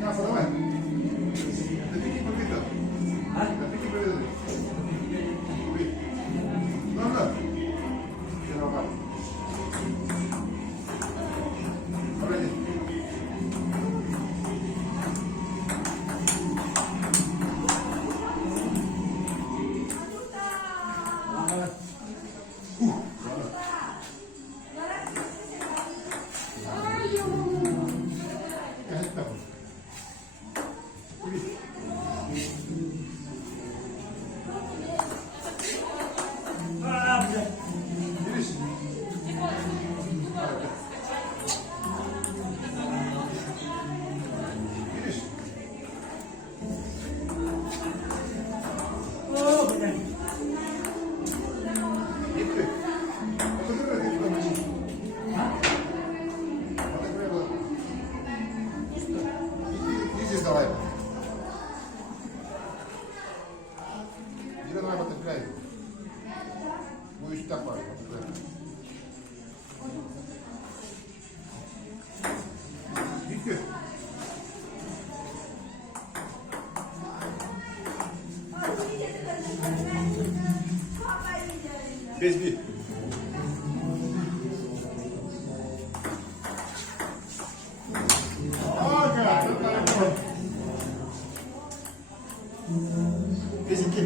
Касса, давай. Допеки побита. Допеки побита. Нога. Нормально. Пройди. Давай. Или давай потопляй. Будешь так потопляй. Видите? Без бит. Физики.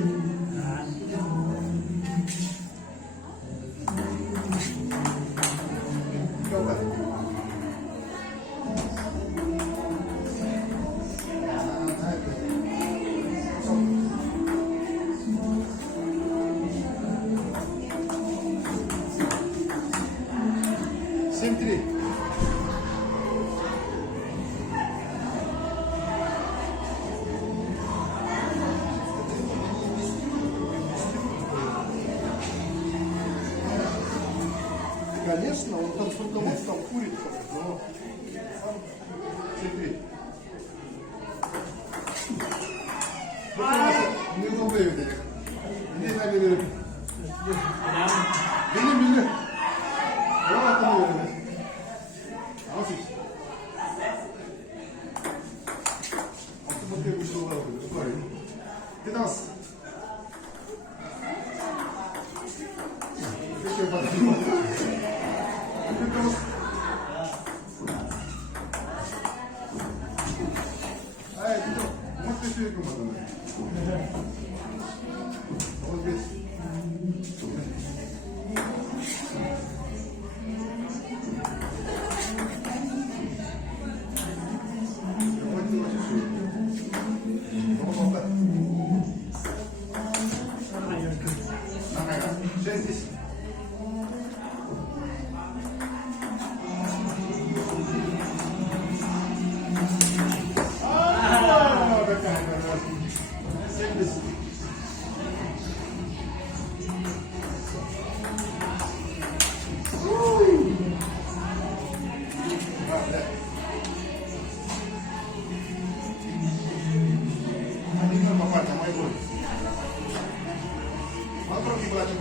Семь-три. Конечно, он там сколько лет там курит, но Семь-три. Не долбаю тебя. Не наверное. Били. Вот он. Вот здесь. А ты вот ты вышел в лаву. Пятнадцать. Еще подожди. Ай, ты что? Вот ты что команда. Вот здесь. Шесть здесь. Попробуй, братик.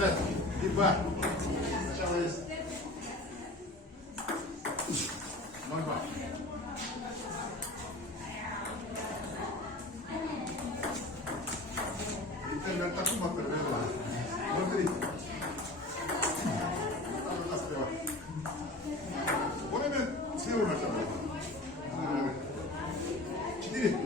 Да. Либо. Сначала есть. 0-2. Интернет так умно перевела. 0-3. Время слева начало. 4. 5-0.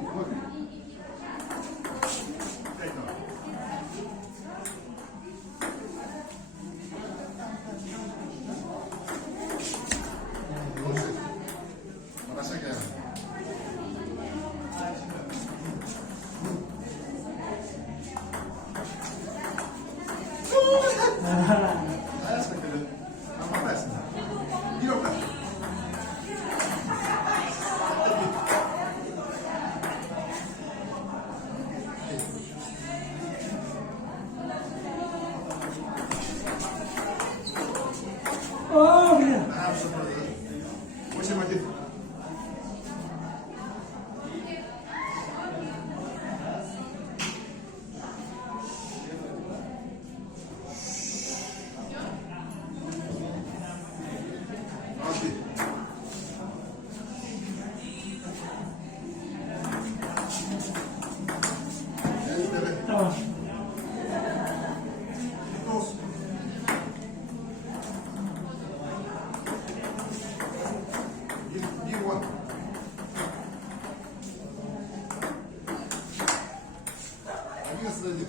Один сзади.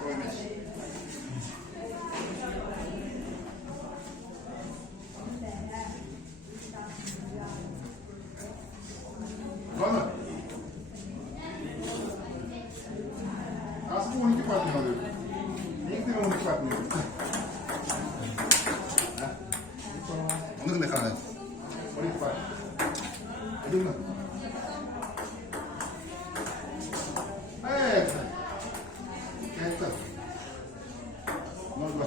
Твой мяч. Ладно? Aslında 12 partner alıyor. İlk de 12 partner alıyor. Onu ne kadar? 12 partner. Değil mi? Evet. Geldi. Ne oldu?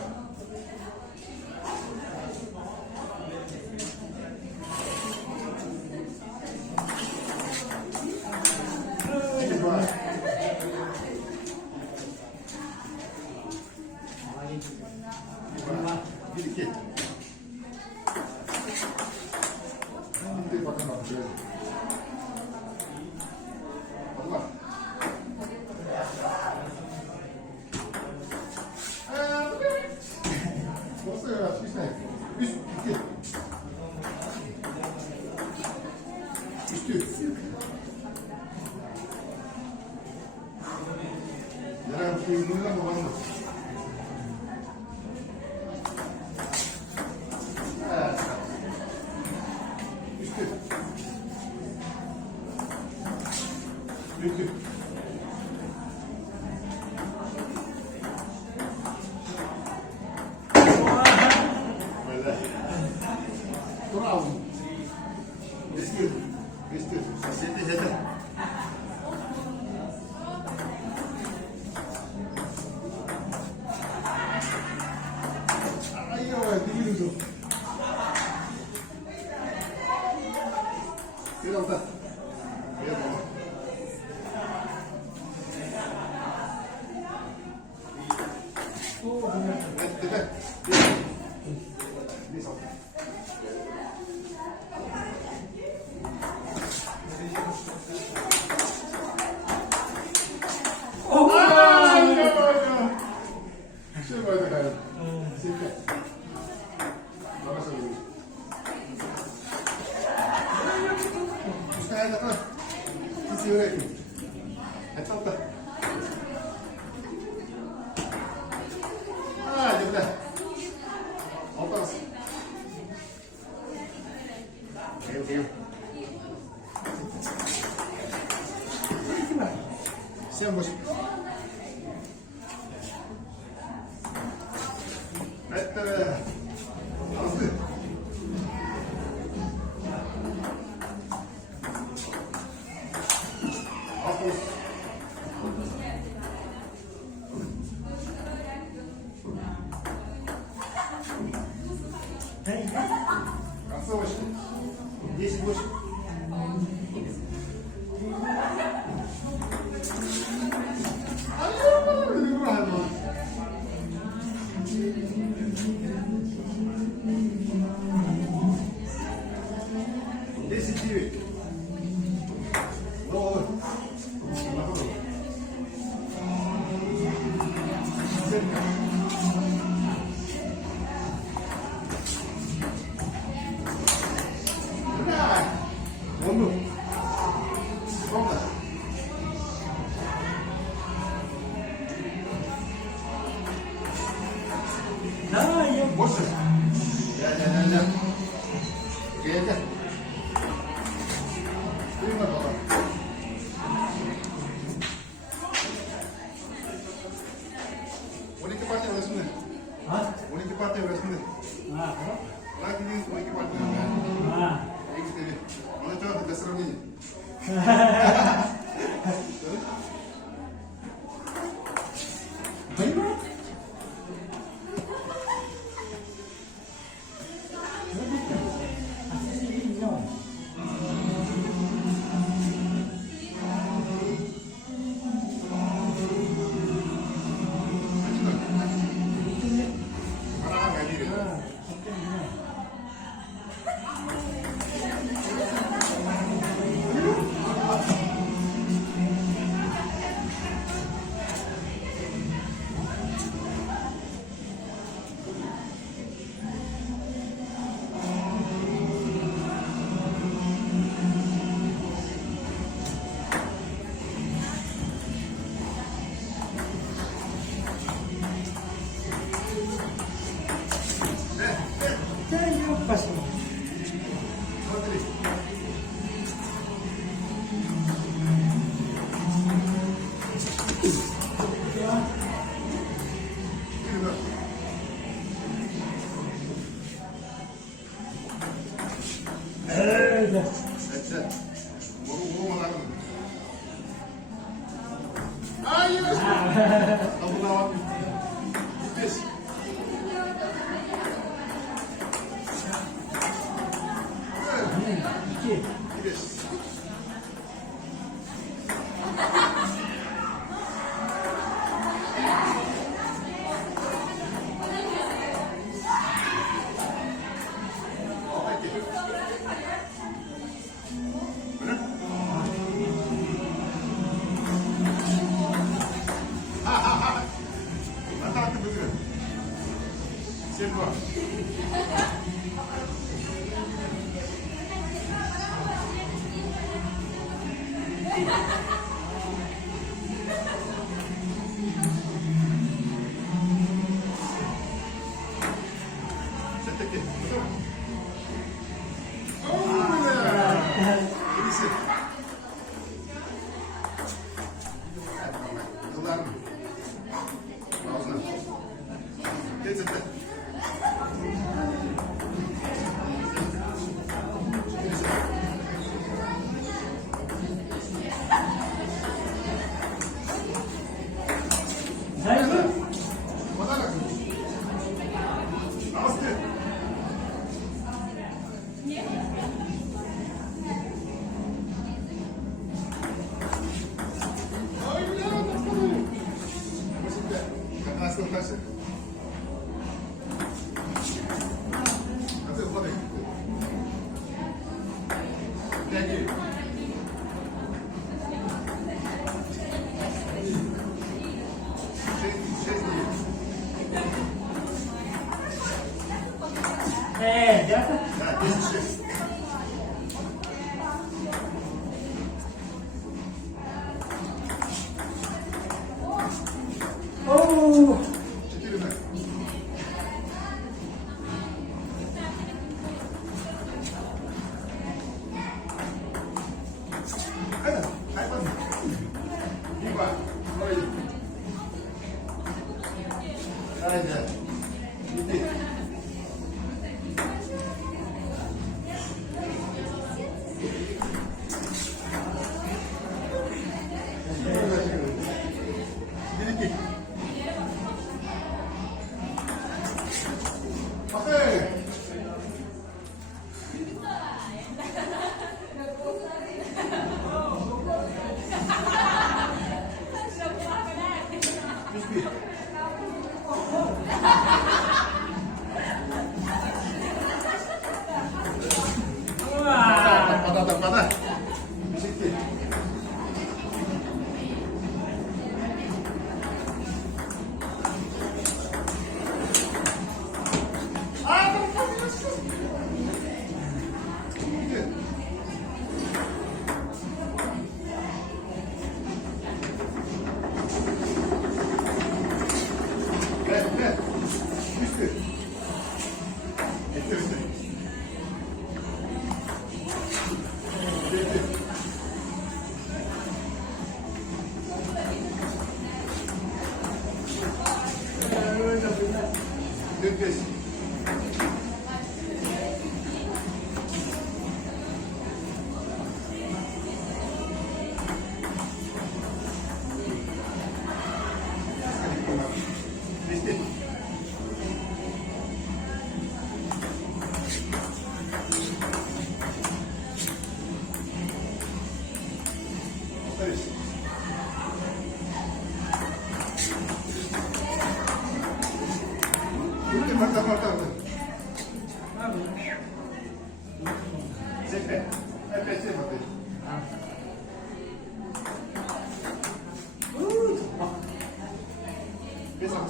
Bir iki. Bir bakalım abi şöyle. Allah. Nasıl ya? İşte. Üst iki. Üstü. Nereye bu şeyi bundan babanın? Üstü. Böyle. Bravo. Üstü. Üstü. Sesini yeter. Ay ya, diliyorum. Bir orada. Bir orada. Sen boş. Evet. Hızlı. Aferin. Asla boş. Yeşil boş. Decisivo. No. Onu. Toma. Boş. Ya. Geldi. Duyma baba. Unik parti resmi. Ha? Unik parti resmi. Ha. Lagi ini unik parti. Ha. Ini TV. Mana coba dasar ini. Hayır. Kapına bak. Gitmez. İki. Gitmez. Hata müdürüm. Sen var. Sen de gel. İyisin. Kılar mı? Ağzına. Geç et. Zayıf mı? Bana bak. Aslı. Aslı kaçtı. Aslı hadi. Peki. Şey değil. Ya. Ha, geçmiş. Oo. Çekilin ben. Hadi, hayvan. Bir bak, haydi. Haydi. Gitti. Bir iki. Bakın. Hiçbir. Pada. Bisiklet. Ver. Üstü. Getir. Getir. Dönkeş. Bitti. Evet. Bitti, bak. Sepe. Sepe. Pesa.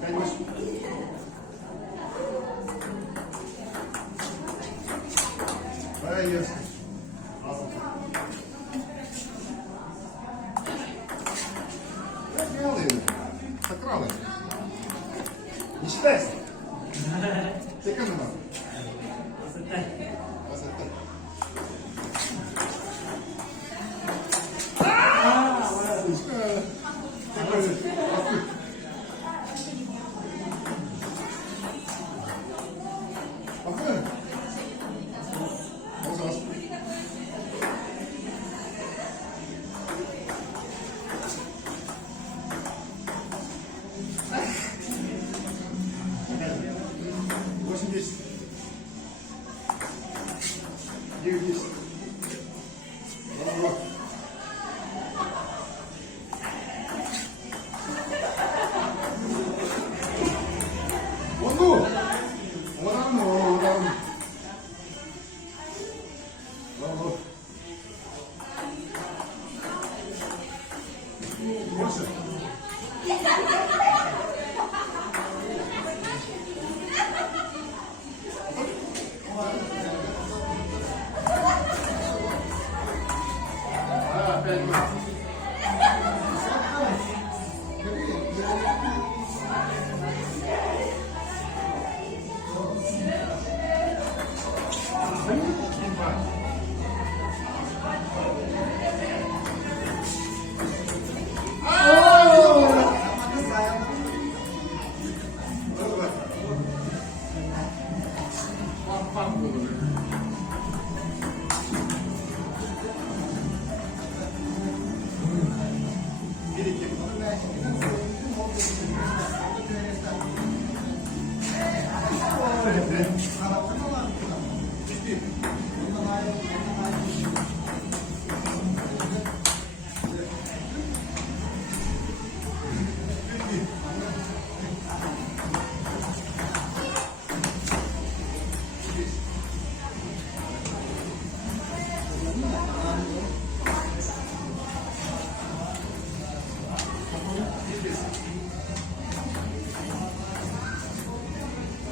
Kaymış. Parayı gelsin. Alsın. Ne alayım? Sakın alayım. İşte. Sakın mı? Basıttı. Bakın.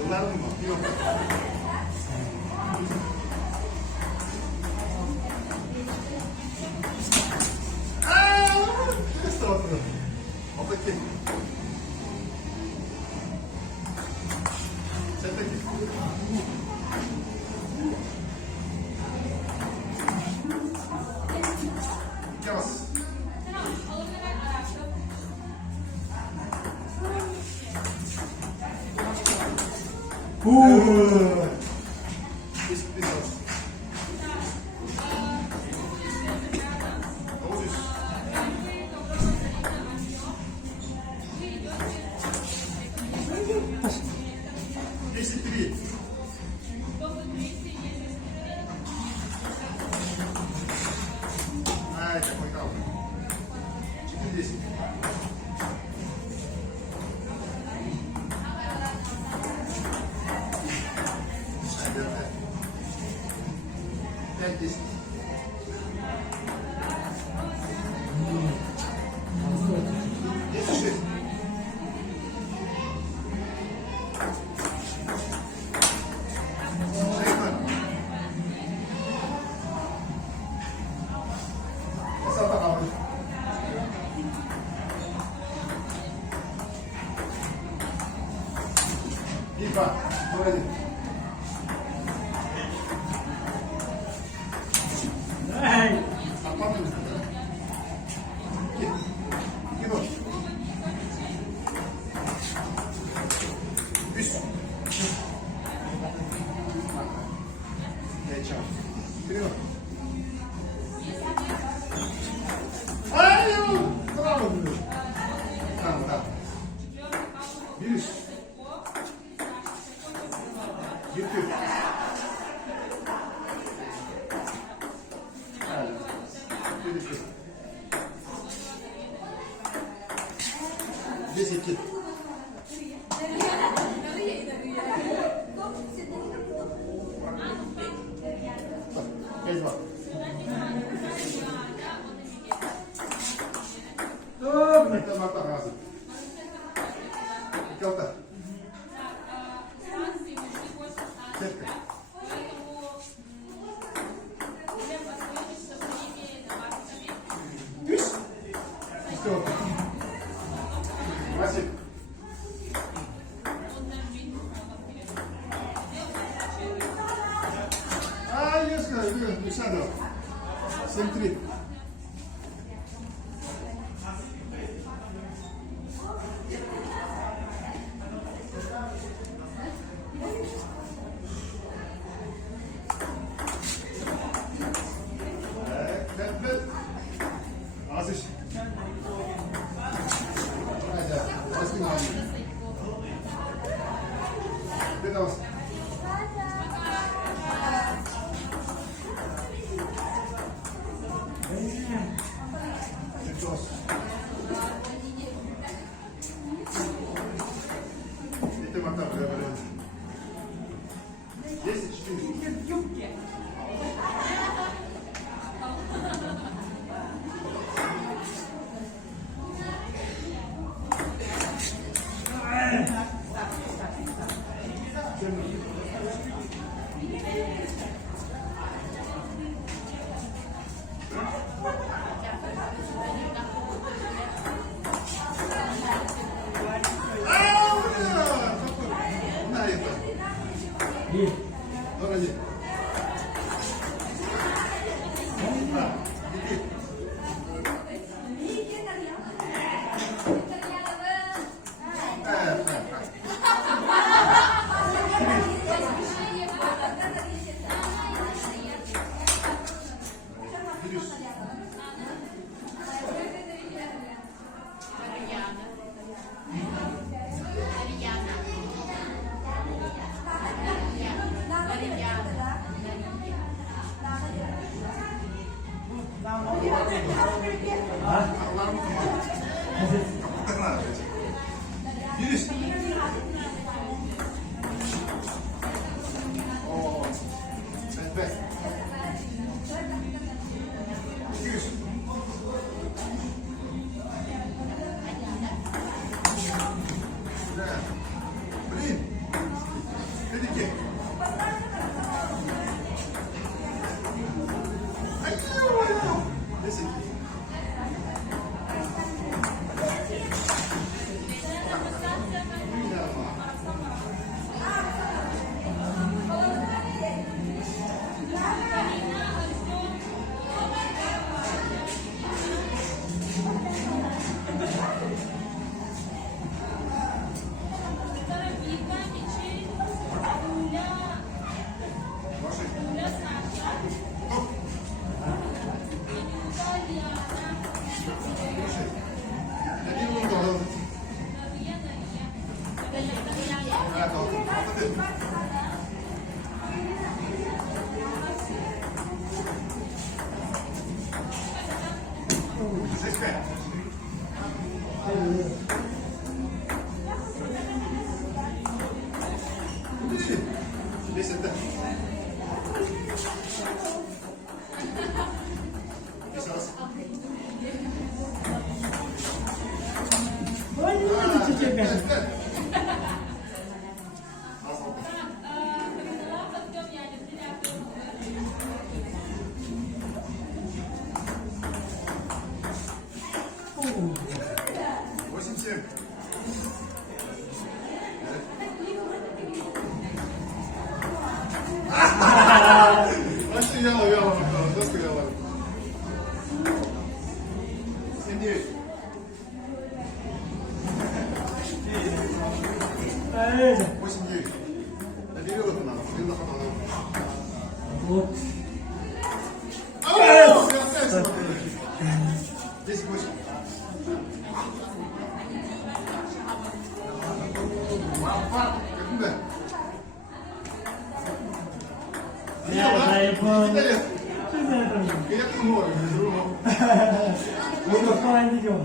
Bunlar mı? Yok. Oradaki. Sendeki. Yavaş. Disiplin olsun. Doğru. 10-3. Haydi bakalım. Çıkın 10. Haydi. 10. Yetişti. Şeytan. Hesapta kaldı. Bir bak. Böyle. Hey. Atmadın mı? Git. Git hoş. Üst. Geç al. Giriyor. Hayır. Bravo. Tamam tamam. Bir üst. Yırtıyor. Bir üst. 10-2. Gel bak. Bekle bak lazım. Kalta. Cerca. Üst. İşte o. Basit. Ah, yes, usado. Sentry. Evet. Aziz. Haydi. Askin abi. Bir daha. Bitti matta böyle. Yes, çıkıyor. 1. Да, иди. Allah'ım tamam. Kapatana. Giriş. Oo. Ben. Giriş. Güzel. Блин. Иди. Ай, ё-моё. Леси. Здесь это. Здесь раз. Ой, не надо чуть-чуть бежать. Восемь, семь. Стояла, да, стояла. 7-9. Эй, 8-9. Набери вот надо, ты на ходу. вот. 10-8. Какуда? Я заебал. Ты на этом же. Я думаю, не думал. Мы пока не идем.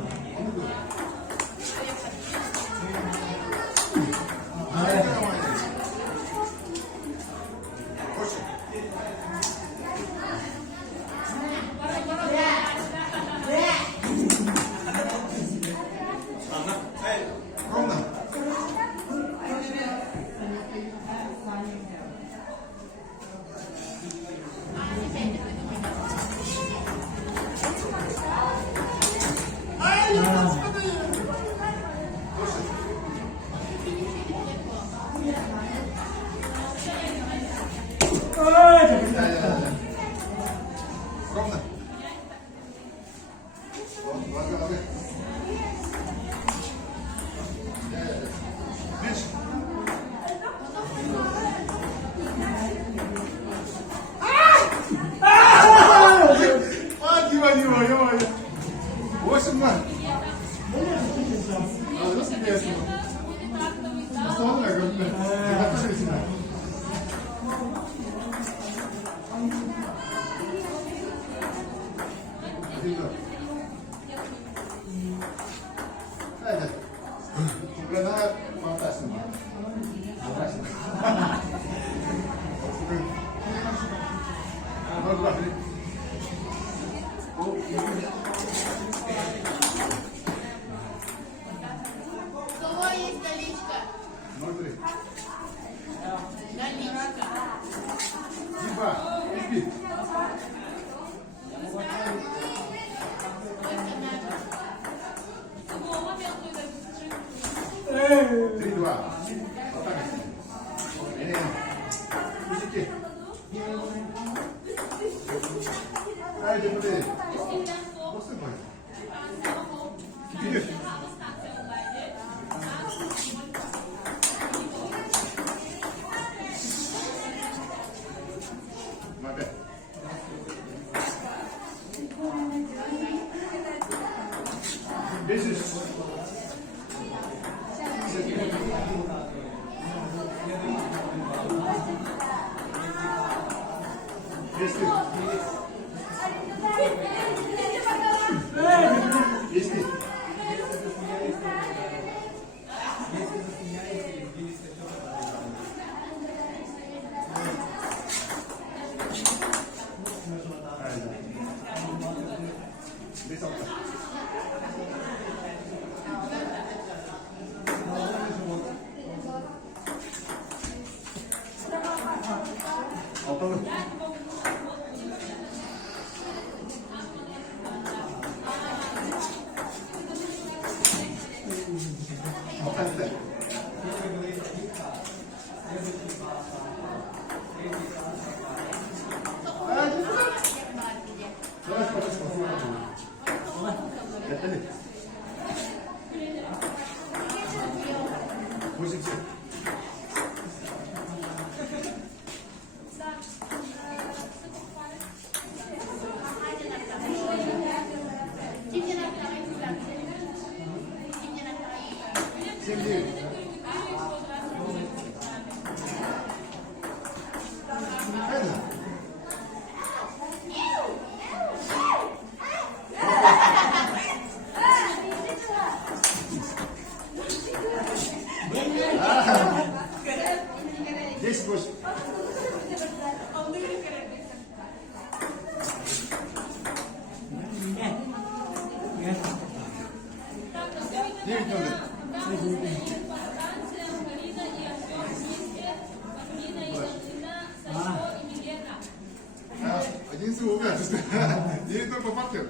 Ровно. Ровно. Вот, два головы. Меньше. Дима, ё-моё. 8-0. Основная, говорит. Гранат фантастика. У кого есть наличка? 0-3. Наличка. Диба, иди. Сколько надо? 3-2. Вот так. Пустяки. Haydi buraya. Nasıl bak? Gidiyor. Vabbè. This is Geçti. Altalım. Altalım. Позиция. Şimdi. Hadi. Здесь больше. Девять номер. Один всего убрать. Девять номер по партеру.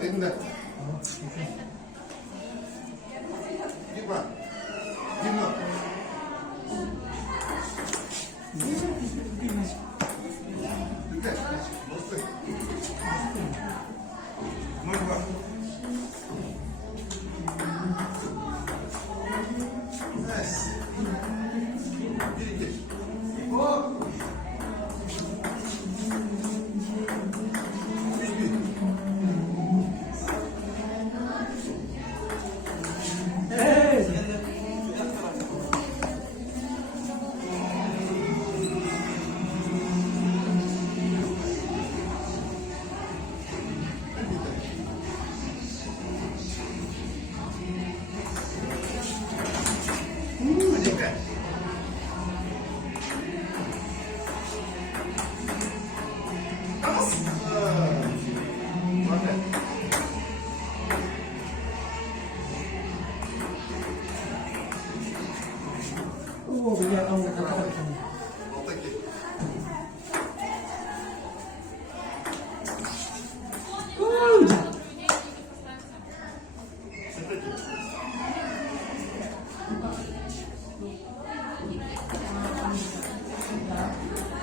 Elinde. Git bak. Git bak. Güzel. Dostum. Mır bak. Yes. Bir iki. Hop. Oo, güzel oldu. Alttaki. Sepeti.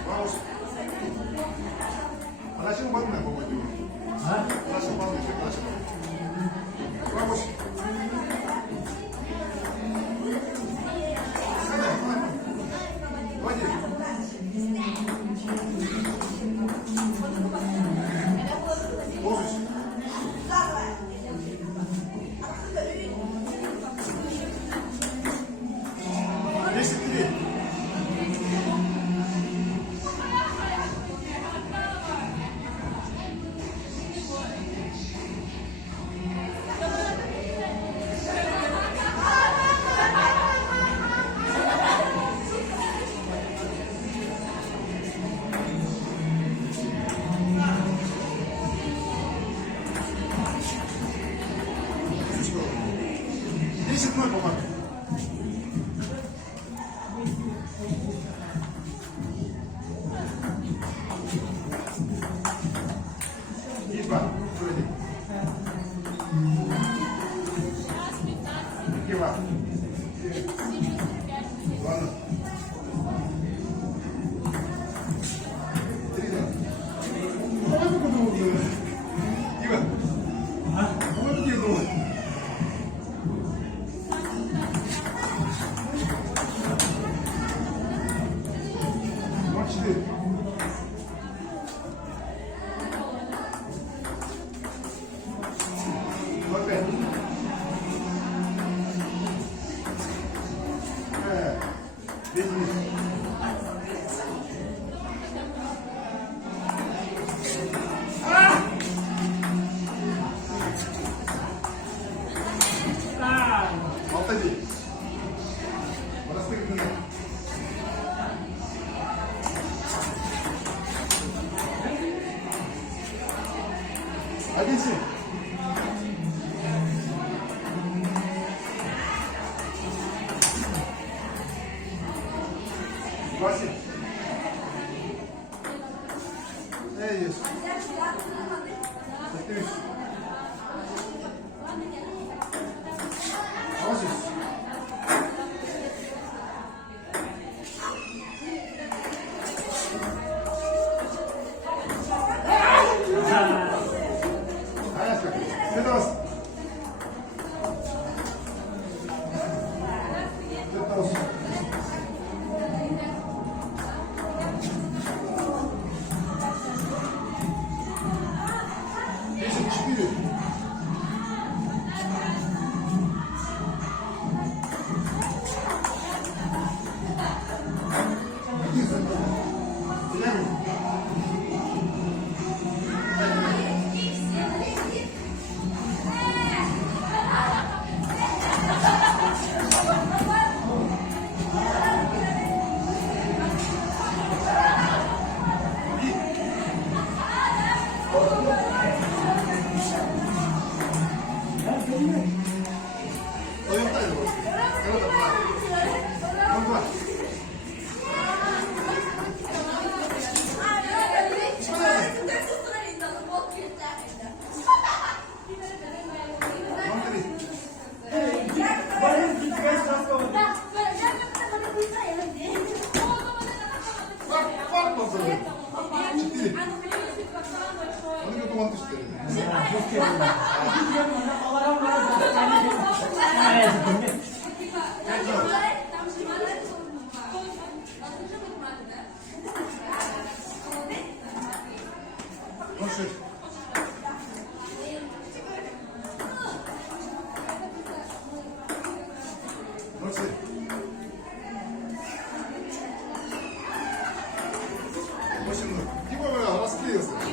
Vamos. Anlaşıldı mı? Hadisin. Basit. Isso. Isso. Olha isso.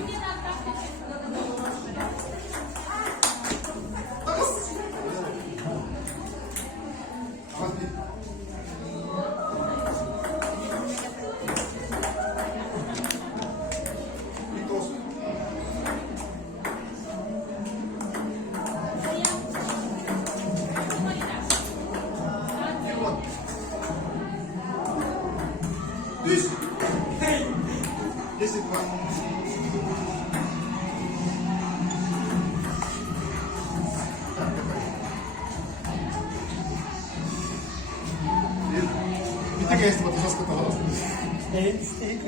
Düz. Kesin var. Bir tek esnaf atacağız kadar. Stay,